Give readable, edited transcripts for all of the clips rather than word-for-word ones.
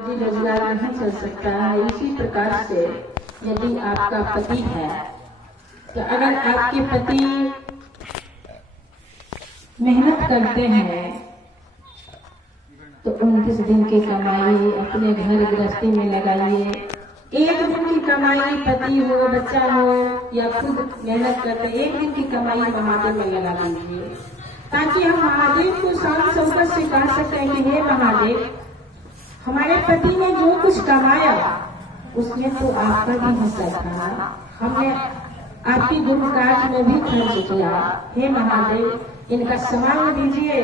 रोजगार नहीं चल सकता है। इसी प्रकार से यदि आपका पति है तो अगर आपके पति मेहनत करते हैं तो 29 दिन की कमाई अपने घर गृहस्थी में लगाइए। एक दिन की कमाई पति हो, बच्चा हो या खुद मेहनत करते, एक दिन की कमाई महादेव में लगा दीजिए, ताकि हम महादेव को शांत शौकत से कह सकते हैं कि हे महादेव, हमारे पति ने जो कुछ कमाया उसमें तो आपका भी हिस्सा था, हमने आपकी दुख काज में भी खर्च किया। हे महादेव, इनका सम्मान दीजिए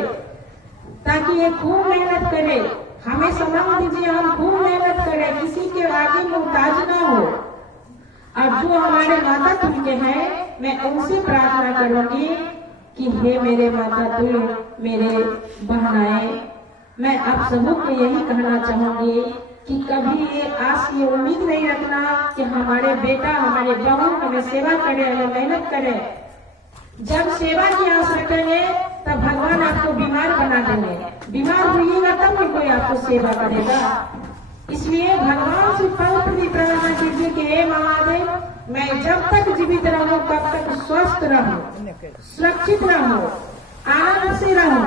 ताकि ये खूब मेहनत करे, हमें सम्मान दीजिए, हम खूब मेहनत करें, किसी के आगे मोहताज ना हो। और जो हमारे माता तुल्य हैं, मैं उनसे प्रार्थना करूंगी कि हे मेरे माता तुल्य, मेरे बहनाएं, मैं आप सबों को यही कहना चाहूंगी कि कभी ये आस ये उम्मीद नहीं रखना कि हमारे बेटा हमारे बहू हमें सेवा करे, हमें मेहनत करे। जब सेवा की आस रखेंगे तब भगवान आपको बीमार बना देंगे, बीमार होइएगा तब भी कोई आपको सेवा करेगा। इसलिए भगवान से पवित्र प्रार्थना कीजिए कि हे महादेव, मैं जब तक जीवित रहूं तब तक स्वस्थ रहूं, सुरक्षित रहूं, आनंद से रहूं,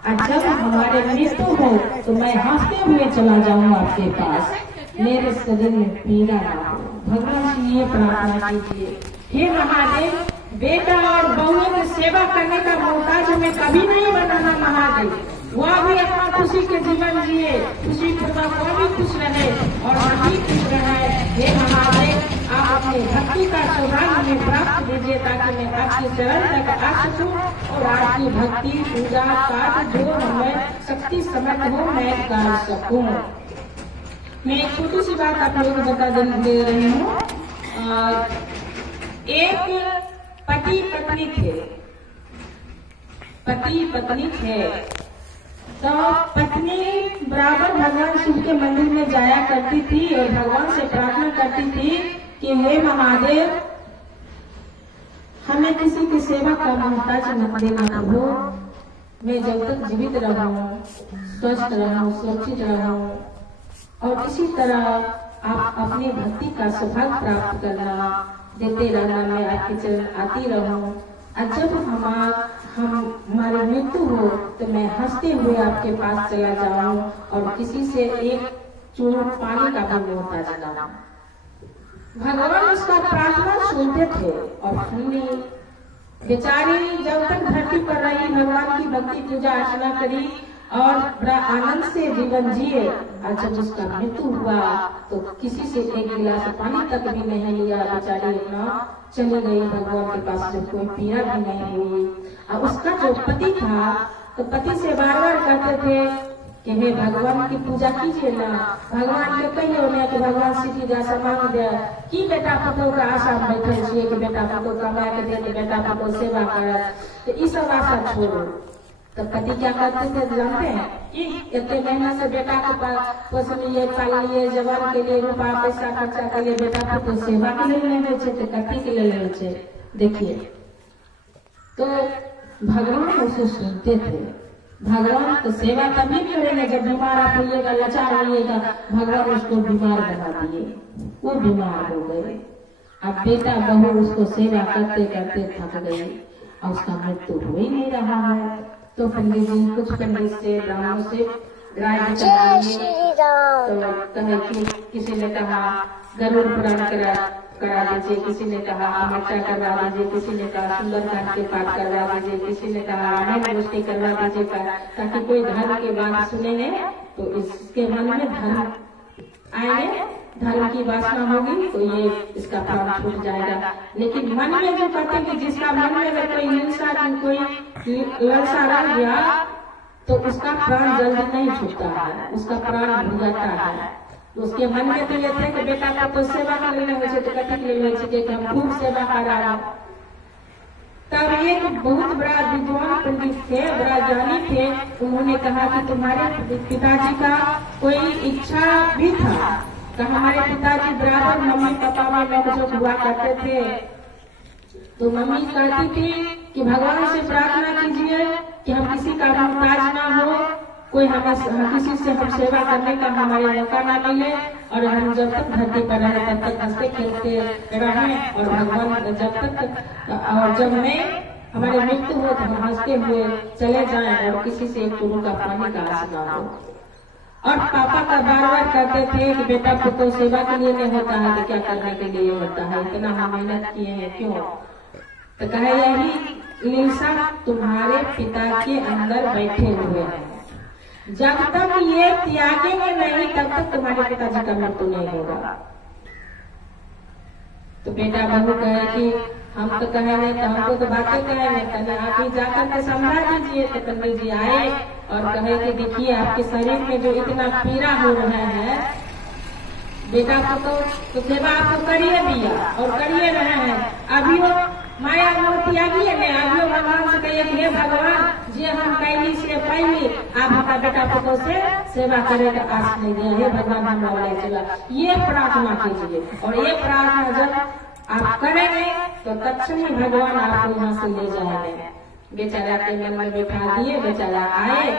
और जब हमारे मृत्यु हो तो मैं हंसते हुए चला जाऊं आपके पास, मेरे शरीर में पीड़ा ना हो। भगवान से ये प्रार्थना कीजिए। हे महादेव, बेटा और बहुओं की सेवा करने का मोहताज हमें कभी नहीं बनाना महादेव, वह भी अपना खुशी के जीवन जिए, खुशी पूर्वक वो भी खुश रहे और हम भी खुश रहे। हे महादेव, आप अपने भक्ति का सौभाग्य में प्राप्त दीजिए ताकि मैं आपके चरण तक आ सकूं और आपकी भक्ति पूजा पाठ जो हमें शक्ति समर्थ हो मैं कर सकूं। मैं एक छोटी सी बात आप लोगों को बता दे रही हूँ। एक पति पत्नी थे, पति पत्नी थे, तो पत्नी बराबर भगवान शिव के मंदिर में जाया करती थी और भगवान से प्रार्थना करती थी कि हे महादेव, हमें किसी की सेवा का मोहताज न देना हो, मैं जब तक जीवित रहूं, स्वस्थ रहूं, सुरक्षित रहूं, और इसी तरह आप अपनी भक्ति का सौभाग्य प्राप्त करना, देते रहना, मैं आपके चरण आती रहूं, और जब हमारी मृत्यु हो तो मैं हंसते हुए आपके पास चला जाऊं और किसी से एक चूर्ण पानी का भी मोहताज ना हो। भगवान उसका प्रार्थना सुनते थे और सुनी। बेचारी जब तक धरती पर रही, भगवान की भक्ति पूजा अर्चना करी और बड़ा आनंद से जीवन जिए, और जब उसका मृत्यु हुआ तो किसी से एक गिलास पानी तक भी नहीं लिया, बेचारी अपना चली गई भगवान के पास, से कोई पीड़ा भी नहीं हुई। और उसका जो पति था तो पति से बार बार कहते थे कि हे भगवान की पूजा कीजिए ना, भगवान के कहियो ना कि भगवान सीधी जैसा मांग दे कि बेटा पुतो का आशा बैठल छे कि बेटा पुतो कमा के दे कि बेटा पुतो सेवा करे, तो ई सब आशा छोड़ो। तो पति क्या करते थे जानते हैं कि इतने महीना से बेटा को पोषण लिए, पाल लिए, जवान के लिए रुपया पैसा खर्चा के लिए बेटा को सेवा के लिए लेने छे, तो कति के लिए लेने छे। देखिए, तो भगवान उसे सुनते थे। भगवान तो सेवा तभी करेंगे जब बीमार आप होइएगा, लाचार होइएगा, भगवान उसको बीमार बना दिए, वो बीमार हो गए। अब बेटा बहू उसको सेवा करते करते थक गई और उसका मृत्यु हो ही नहीं रहा है। तो पंडित जी कुछ पंडित से ब्राह्मणों से राय चढ़ाइए, तो कहे कि किसी ने कहा गरुड़ पुराण करा दीजिए, किसी ने कहा अमरचा करवा दीजिए, किसी ने कहा सुंदरकांड के पाठ करवा दीजिए, किसी ने कहा आनंद गोष्ठी करवा दीजिए, ताकि कोई धर्म की बात सुने तो इसके मन में धर्म आए, धर्म की वासना होगी तो ये इसका प्राण छूट जाएगा। लेकिन मन में जो कहते हैं कि जिसका मन में अगर कोई हिंसा की कोई ललसा रह गया तो उसका प्राण जल्दी नहीं छूटता है, उसका प्राण भूल जाता है। तो उसके मन में तो ये थे कि बेटा का तो सेवा कर लेना हो, तो कथी ले लेना चाहिए कि हम खूब सेवा कर रहा। तब एक बहुत बड़ा विद्वान पंडित थे, बड़ा ज्ञानी थे, उन्होंने कहा कि तुम्हारे पिताजी का कोई इच्छा भी था, तो हमारे पिताजी बराबर मम्मी पापा में नोक-झोंक हुआ करते थे। तो मम्मी कहती थी कि भगवान से प्रार्थना कीजिए कि हम किसी का मोहताज ना हो, कोई हमें किसी से हम सेवा करने का हमारे मौका ना मिले, और हम जब तक धरती पर रहे तब तक हंसते खेलते रहें, और भगवान जब तक और जब में हमारे मृत्यु हो तो हम हंसते हुए चले जाएं और किसी से एक टूरू का पानी का आस ना हो। और पापा का बार बार कहते थे कि बेटा पुत्र सेवा के लिए नहीं होता है तो क्या करने के लिए होता है, इतना हम मेहनत किए हैं क्यों? तो कहे यही लीसा तुम्हारे पिता के अंदर बैठे हुए हैं, जब तक ये त्यागेंगे नहीं तब तक तुम्हारे पिताजी का मृत्यु नहीं होगा। तो बेटा बहू कहे कि हम तो कहे नहीं, तो हमको तो बातें कहेंगे, कहीं आप ही जाकर के समझा दीजिए। तो पंडित जी आए और कहे कि देखिए आपके शरीर में जो इतना पीड़ा हो रहा है, बेटा को तो सेवा आपको करिए दिया और करिए रहे हैं, अभी वो माया में त्यागी है नहीं, अभी वो भगवान से कहिए हे भगवान जी हम कैली से पहले आप हमारा बेटा पुत्र से सेवा करेगा आस नहीं दिया, हे भगवान हमारा ले चला। ये प्रार्थना कीजिए, और ये प्रार्थना जब आप करेंगे तो तत्क्षण ही भगवान आपको यहाँ से ले जाएंगे। बेचारा के मन में बैठा दिए, बेचारा आए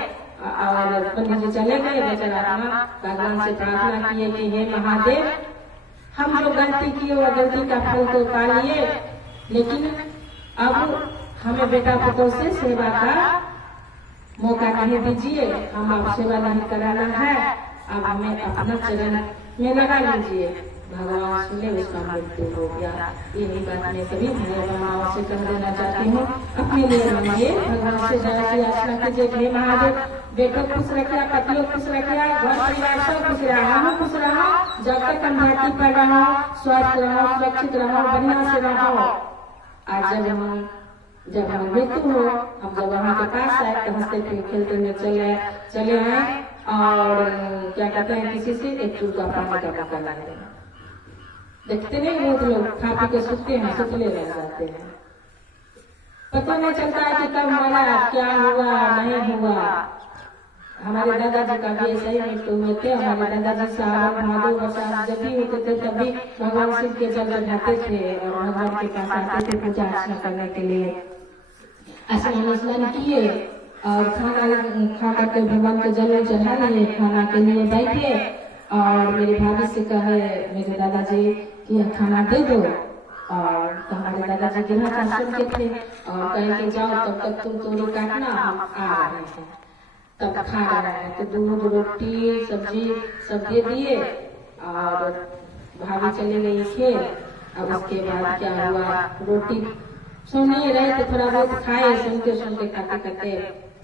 और पंडित जी चले गए। बेचारा अपना भगवान से प्रार्थना किए कि हे महादेव हम जो गलती किए वो गलती का फल तो पा लिए, लेकिन अब हमें बेटा पुत्र से सेवा का मौका नहीं दीजिए, हम आप सेवा नहीं कराना है, अब हमें अपना चरण में लगा लीजिए। भगवान सुने, उसका मृत्यु हो गया। यही बात मैं सभी भाई बहनों से कह देना चाहती हूँ, अपने लिए मांगिए, भगवान से जरा सी याचना कीजिए हे महादेव बेटो खुश रखिया, पतियों खुश रखिया, घर परिवार सब खुश रहा, हम खुश रहो, जब तक हम धरती पर रहो, स्वस्थ रहो, सुरक्षित रहो, बढ़िया से रहो। आज जब हम मृत्यु हो, हम जब वहाँ के पास आए तो हंसते खेलते हुए चले आए, और क्या कहते हैं किसी से एक चूर का पानी का मौका ला देना। देखते नहीं बहुत लोग खा पी के सुतते हैं, सुतले रह जाते हैं, पता नहीं चलता है कि कब हमारा क्या हुआ नहीं हुआ। हमारे दादाजी का भी ऐसे ही मृत्यु हुए थे। हमारे दादाजी सावन भादो बरसात जब भी होते थे तब भी भगवान शिव के जल चढ़ाते थे और भगवान के पास आते थे पूजा अर्चना करने के लिए। स्नान किए और खाना खा करके भगवान के जल चढ़ा लिए, खाना के लिए बैठे और मेरी भाभी से कहे मेरे दादाजी कि खाना दे दो, और तो हमारे दादाजी गिरना चाहते थे और कहे कि जाओ तब तक तुम तोड़ी काटना, हम आ रहे हैं। तब खा रहे हैं तो दूध रोटी सब्जी सब दे दिए और भाभी चली गई खेल। अब उसके बाद क्या हुआ, रोटी सुन नहीं रहे थे, थोड़ा बहुत खाए, सुनते खाते खाते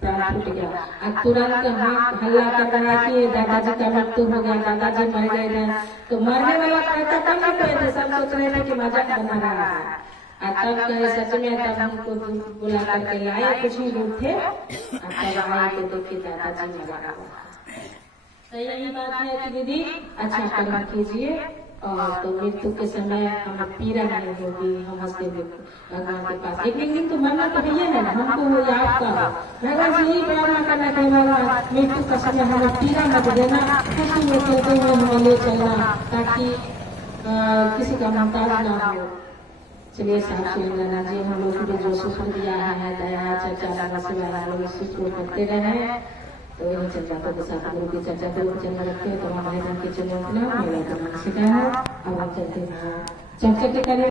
प्राण फूट गया। अब तुरंत हाथ हल्ला कर रहा कि दादाजी का मृत्यु हो गया, दादाजी मर गए थे। तो मरने वाला कहता कम नहीं थे, सब सोच रहे थे कि मजाक बना रहा है। तब कहे सच में, तब हमको बुला करके लाए, कुछ ही लोग थे, तब आए तो देखिए दादाजी मरा हुआ। तो यही बात है कि दीदी अच्छा कर्म कीजिए, और तो मृत्यु के समय हमें पीड़ा नहीं होगी, हम हंसते हुए भगवान के पास। एक दिन तो मरना तो है ना, हमको हो या आपका हो, भगवान से यही प्रार्थना करना कि भगवान मृत्यु का समय हमें पीड़ा मत देना, खुशी में चलते हुए हमें ले चलना, ताकि किसी का मोहताज ना हो। चलिए साहब सुरेंद्र जी, हम लोग भी जो सुख दिया है दया चर्चा से करते रहे, तो यही चर्चा को साथ गुरु की चर्चा को चल रखे तो हमारे मन के चले अपना मेरा सिखाया। अब हम चलते हैं चर्चा के करें।